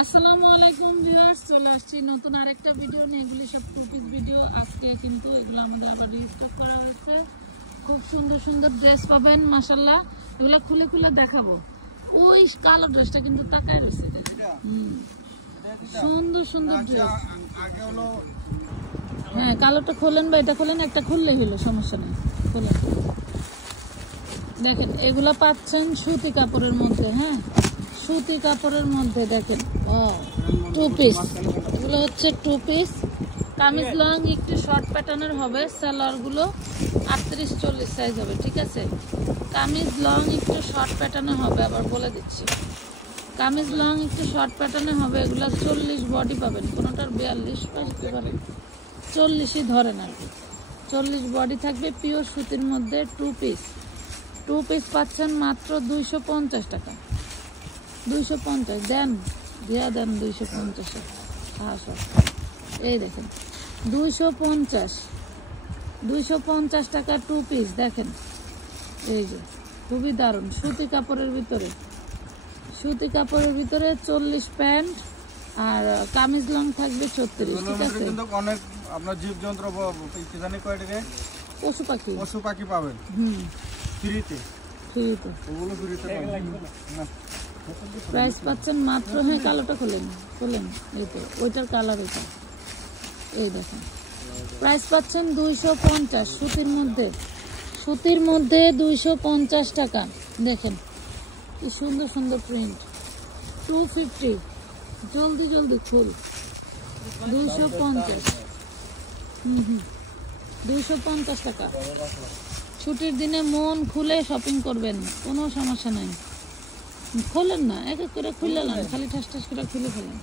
আসসালামু আলাইকুম ভিউয়ার্স, চলে আসছি নতুন আরেকটা ভিডিও নিয়ে। এগুলি সব টু পিস ভিডিও। আজকে কিন্তু এগুলো আমাদের আবার রিস্টক করা হয়েছে। খুব সুন্দর সুন্দর ড্রেস পাবেন মাশাআল্লাহ। এগুলো খুলে খুলে দেখাবো। ওই কালো ড্রেসটা কিন্তু তাকায় রয়েছে। সুন্দর সুন্দর ড্রেস। হ্যাঁ, কালোটা খোলেন বা এটা খোলেন, একটা খুললেই হলো, সমস্যা নেই। খোলেন, দেখেন এগুলা পাচ্ছেন সুতি কাপড়ের মধ্যে। হ্যাঁ, সুতি কাপড়ের মধ্যে দেখেন টু পিস। এগুলো হচ্ছে টু পিস। কামিজ লং একটু শর্ট প্যাটার্নের হবে। সালোয়ার গুলো 38-40 সাইজ হবে, ঠিক আছে। কামিজ লং একটু শর্ট প্যাটার্নে হবে, আবার বলে দিচ্ছি, কামিজ লং একটু শর্ট প্যাটার্নে হবে। এগুলো 40 বডি পাবেন, কোনোটার 42 পাইতে পারেন, 40ই ধরেন আর কি। 40 বডি থাকবে, পিওর সুতির মধ্যে টু পিস। টু পিস পাচ্ছেন মাত্র 250 টাকা। 250 দেন, দিয়া দেন 250। হ্যাঁ সব এই দেখেন 250 টাকা টু পিস। দেখেন এই যে খুবই দারুণ সুতি কাপড়ের ভিতরে, সুতি কাপড়ের ভিতরে 40 প্যান্ট আর কামিজ লং থাকবে 36, ঠিক আছে। অনেক আপনার জীবজন্তু কি জানি কয় টাকা পশু পাখি পাবেন ফ্রিতে। ওগুলো ফ্রিতে পাবেন। প্রাইস পাচ্ছেন মাত্র, হ্যাঁ কালোটা খোলেন এই তো ওইটার কালার এটা। এই দেখেন প্রাইস পাচ্ছেন 250 সুতির মধ্যে 250 টাকা। দেখেন কি সুন্দর সুন্দর প্রিন্ট। 250, জলদি খুল। 250, 250 টাকা। ছুটির দিনে মন খুলে শপিং করবেন, কোনো সমস্যা নাই। খোলেন না, এক এক করে খুলে নেন, খালি ঠাস করে খুলে ফেলেন।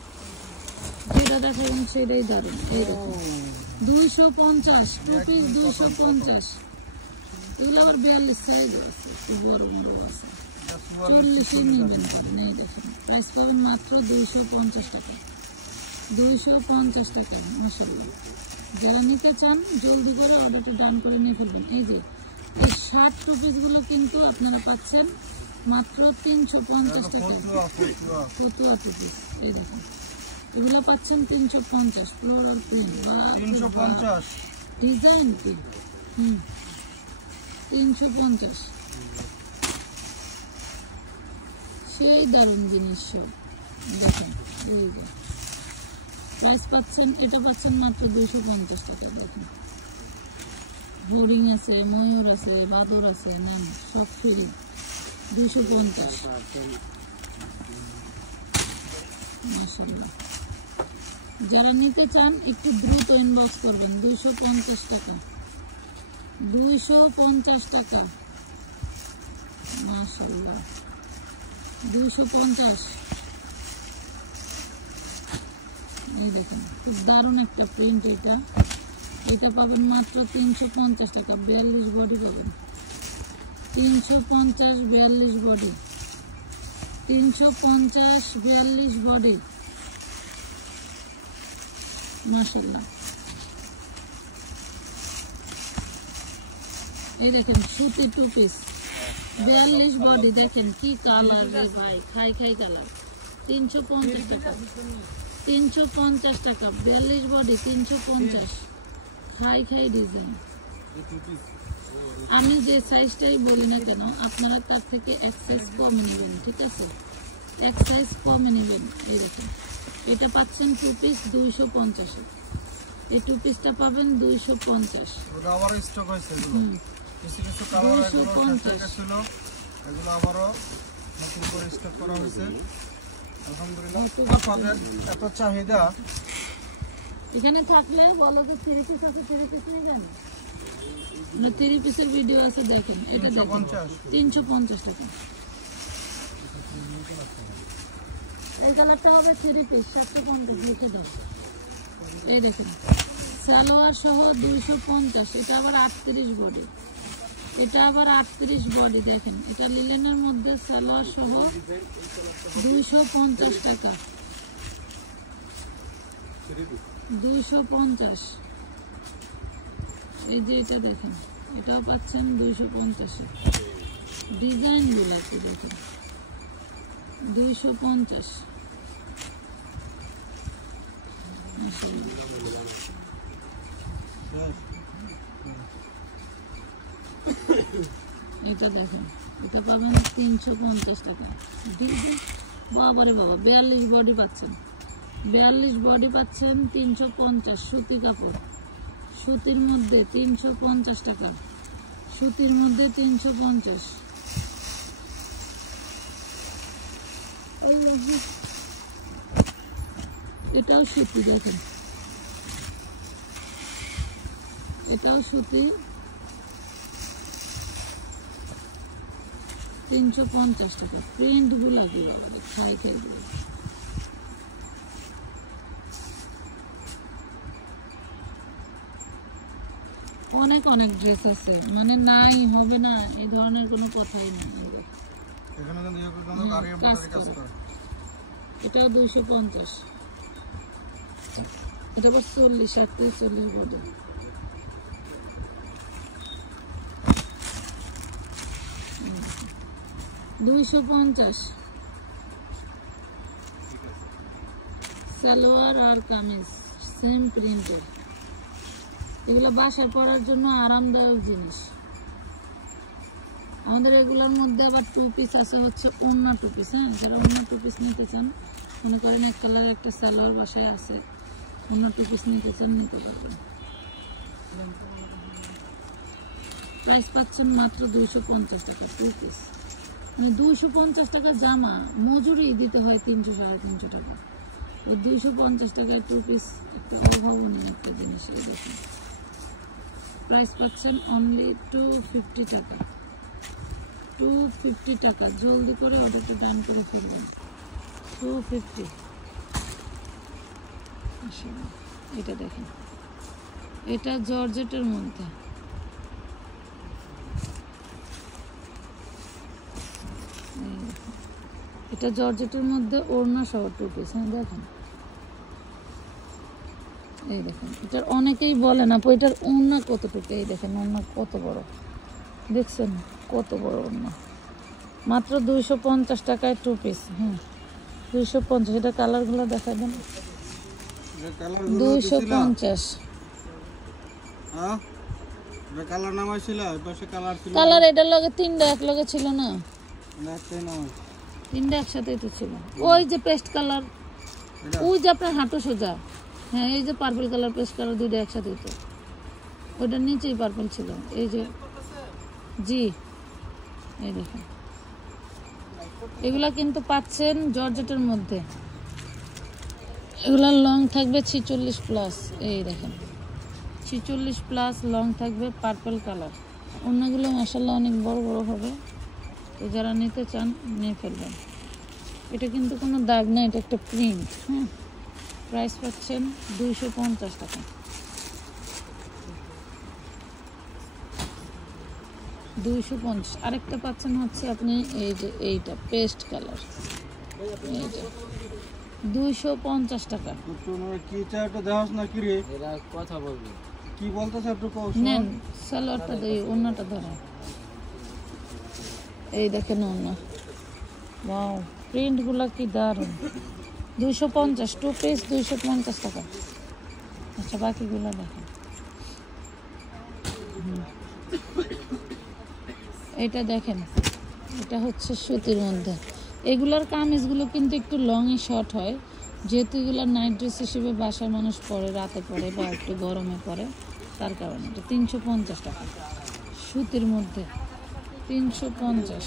যেটা দেখাবেন সেটাই দারুন। এই দেখুন 250 টু পিস, 250। এগুলো আবার 42 সাইজ আছে, একটু বড় আছে, 40ই নেবেন করেন। এই দেখুন প্রাইস পাবেন মাত্র 250 টাকা। 250 টাকা মাশাআল্লাহ। যারা নিতে চান জলদি করে অর্ডারটা ডান করে নিয়ে ফেলবেন। এই যে এই 60 টু পিসগুলো কিন্তু আপনারা পাচ্ছেন মাত্র 350 টাকা। ফতুয়া টু পিস, এই দেখুন এগুলো পাচ্ছেন 350। ফ্লোরাল প্রিন্ট বা 350 ডিজাইন কি 350। সেই দারুণ জিনিস সব। দেখুন এই যে প্রাইস পাচ্ছেন, এটা পাচ্ছেন মাত্র 250 টাকা। দেখুন হরিণ আছে, ময়ূর আছে, বাদুর আছে, নেন সব ফ্রি। 250 মাশাআল্লাহ। যারা নিতে চান একটু দ্রুত ইনবক্স করবেন। 250 টাকা, 250 টাকা মাশাআল্লাহ। 250। এই দেখেন খুব দারুণ একটা প্রিন্ট। এটা পাবেন মাত্র 350 টাকা। 42 বডি পাবেন, 350, 42 বডি, 350, 42 বডি মাশাআল্লাহ। এই দেখেন সুতি টু পিস, 42 বডি। দেখেন কি কালার রে ভাই, খাই কালার। 350 টাকা, 350 টাকা। 42 বডি, 350। খাই ডিজাইন। আমি যে সাইজটাই বলি না কেন আপনারা তার থেকে এক সাইজ কমে নেবেন, ঠিক আছে, এক সাইজ কমে নেবেন। এই দেখুন এটা পাচ্ছেন টু পিস 250। এই টু পিসটা পাবেন 250। আবার স্টক হয়েছে এগুলো, কিছু কালার ছিল, এগুলো আবারও নতুন করে স্টক করা হয়েছে আলহামদুলিল্লাহ। আপনাদের এত চাহিদা, এখানে থাকলে বলো যে 3 পিস আছে, 3 পিস নিয়ে যান। 3 পিসের ভিডিও আছে, দেখেন এটা দেখেন 350 টাকা। এই কালারটা হবে 3 পিস 750 লিখে দেন। এই দেখেন সালোয়ার সহ 250। এটা আবার 38 বডি, এটা আবার 38 বডি। দেখেন এটা লিলেনের মধ্যে সালোয়ার সহ 250 টাকা। 250। এই যে এটা দেখেন এটাও পাচ্ছেন 250। ডিজাইন গুলো দেখেন 250। এটা দেখেন, এটা পাবেন 350 টাকা। বাবারে বাবা, 42 বডি পাচ্ছেন, 42 বডি পাচ্ছেন 350। সুতি কাপড়, সুতির মধ্যে 350 টাকা, সুতির মধ্যে 350। এটাও সুতি, দেখেন এটাও সুতি, 350 টাকা। প্রিন্ট গুলা কি বলে, খাই খাই গুলো। অনেক অনেক ড্রেস আছে, মানে নাই হবে না এই ধরনের কোনো কথাই নেই। এটাও 250, এটা আবার 40, 40 বডি। 250 সালোয়ার আর কামিজ সেম প্রিন্টের। এগুলো বাসায় পরার জন্য আরামদায়ক জিনিস। আমাদের এগুলোর মধ্যে আবার 2 পিস আছে, হচ্ছে ওড়না 2 পিস। হ্যাঁ, যারা ওড়না 2 পিস নিতে চান, মনে করেন এক কালারের একটা সালোয়ার বাসায় আছে, ওড়না 2 পিস নিতে চান, নিতে পারবেন। প্রাইস পাচ্ছেন মাত্র 250 টাকা 2 পিস। মানে 250 টাকা জামা মজুরি দিতে হয় 300 350 টাকা। ওই 250 টাকায় 2 পিস একটা অভাবনীয় একটা জিনিস। এই দেখুন, প্রাইস পাচ্ছেন অনলি 250 টাকা, 250 টাকা। জলদি করে অর্ডারটা ডান করে ফেলবেন। 250। এটা দেখেন, এটা জর্জেটের মধ্যে, এটা জর্জেটের মধ্যে ওড়না সহ 2 পিস। হ্যাঁ দেখেন, এই দেখেন, এটার অনেকেই বলে না এটার ওড়না কতটুকু। এই দেখেন ওড়না কত বড়, দেখছেন কত বড় ওড়না। মাত্র 250 টাকায় 2 পিস। হ্যাঁ 250। এটা কালারগুলো দেখা দেন। 250 কালার। এটার লগে 3টা এক লগে ছিল না, 3টা একসাথে তো ছিল। ওই যে পেস্ট কালার, ওই যে আপনার হাঁটু সোজা। হ্যাঁ, এই যে পার্পল কালার পেস্ট কালার, 2টা একসাথে তো। ওইটার নিচেই পার্পল ছিল। এই যে জি, এই দেখেন, এগুলা কিন্তু পাচ্ছেন জর্জেটের মধ্যে। এগুলার লং থাকবে 46 প্লাস। এই দেখেন 46 প্লাস লং থাকবে, পার্পল কালার। অন্যগুলো মাশাআল্লাহ অনেক বড় বড় হবে। তো যারা নিতে চান নিয়ে ফেলবেন। এটা কিন্তু কোনো দাগ না, এটা একটা প্রিন্ট। হ্যাঁ, প্রাইস পাচ্ছেন 250 টাকা। 250। আরেকটা পাচ্ছেন হচ্ছে আপনি এই যে এইটা পেস্ট কালার, এই যে 250 টাকা। কথা বলবি কি বলতেছে একটু নেন, সালোয়ারটা দেই, ওড়নাটা ধরেন। এই দেখেন ওড়না, ওয়াও, প্রিন্টগুলো কি দারুণ। 250 2 পিস, 250 টাকা। আচ্ছা, বাকিগুলো দেখেন। এটা দেখেন, এটা হচ্ছে সুতির মধ্যে। এগুলোর কামিজগুলো কিন্তু একটু লংই শর্ট হয়, যেহেতু এগুলো নাইট ড্রেস হিসেবে বাসায় মানুষ পরে, রাতে পরে বা একটু গরমে পরে, তার কারণে। এটা 350 টাকা সুতির মধ্যে, 350।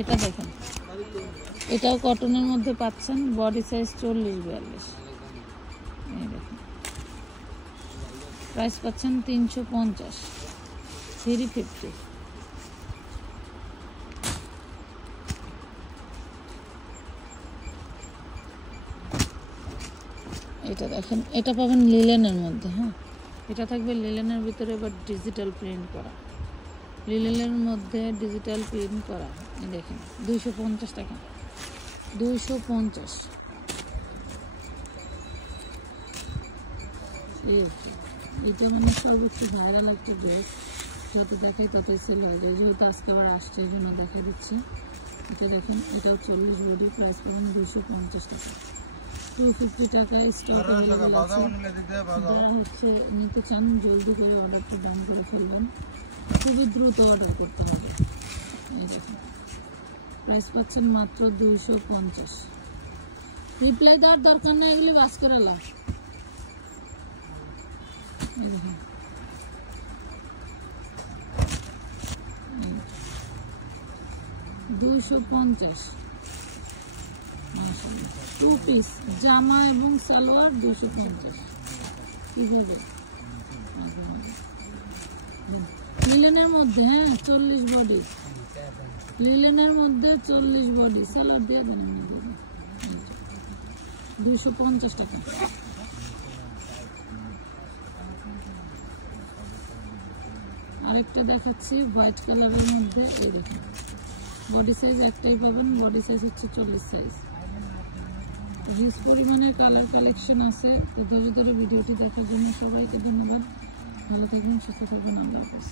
এটা দেখেন, এটাও কটনের মধ্যে পাচ্ছেন, বডি সাইজ 40-42। এই দেখেন, প্রাইস পাচ্ছেন 350, 350। এটা দেখেন, এটা পাবেন লিলেনের মধ্যে। হ্যাঁ, এটা থাকবে লিলেনের ভিতরে, এবার ডিজিটাল প্রিন্ট করা, লিলেনের মধ্যে ডিজিটাল প্রিন্ট করা। এই দেখেন 250 টাকা, 250। এটা মানে সর্বোচ্চ ভাইরাল একটি ড্রেস, যত দেখাই ততই সেল হয়ে যায়। যেহেতু আজকে আবার আসছে, এই জন্য দেখে দিচ্ছি। এটা দেখেন, এটাও 40 বডি, প্রাইস পাবেন 250 টাকা। 250 টাকা স্টক অ্যাভেলেবল আছে। যারা হচ্ছে নিতে চান জলদি করে অর্ডারটা ডান করে ফেলবেন, খুবই দ্রুত অর্ডার করতে হবে। এই দেখুন প্রাইস পাচ্ছেন মাত্র 250। রিপ্লাই দেওয়ার দরকার নেই, এগুলি বাস করে লাভ। এই দেখুন 250 টু পিস জামা এবং সালোয়ার 250। কি বলবে লিলেনের মধ্যে, হ্যাঁ 40 বডি, লিলেনের মধ্যে 40 বডি, সালোয়ার দিয়ে দেন 250 টাকা। আরেকটা দেখাচ্ছি হোয়াইট কালারের মধ্যে। এই দেখুন বডি সাইজ একটাই পাবেন, বডি সাইজ হচ্ছে 40 সাইজ। হিউজ পরিমাণে কালার কালেকশন আছে। তো ধৈর্য ধরে ভিডিওটি দেখার জন্য সবাইকে ধন্যবাদ। ভালো থাকবেন, সুস্থ থাকবেন, আল্লাহ হাফেজ।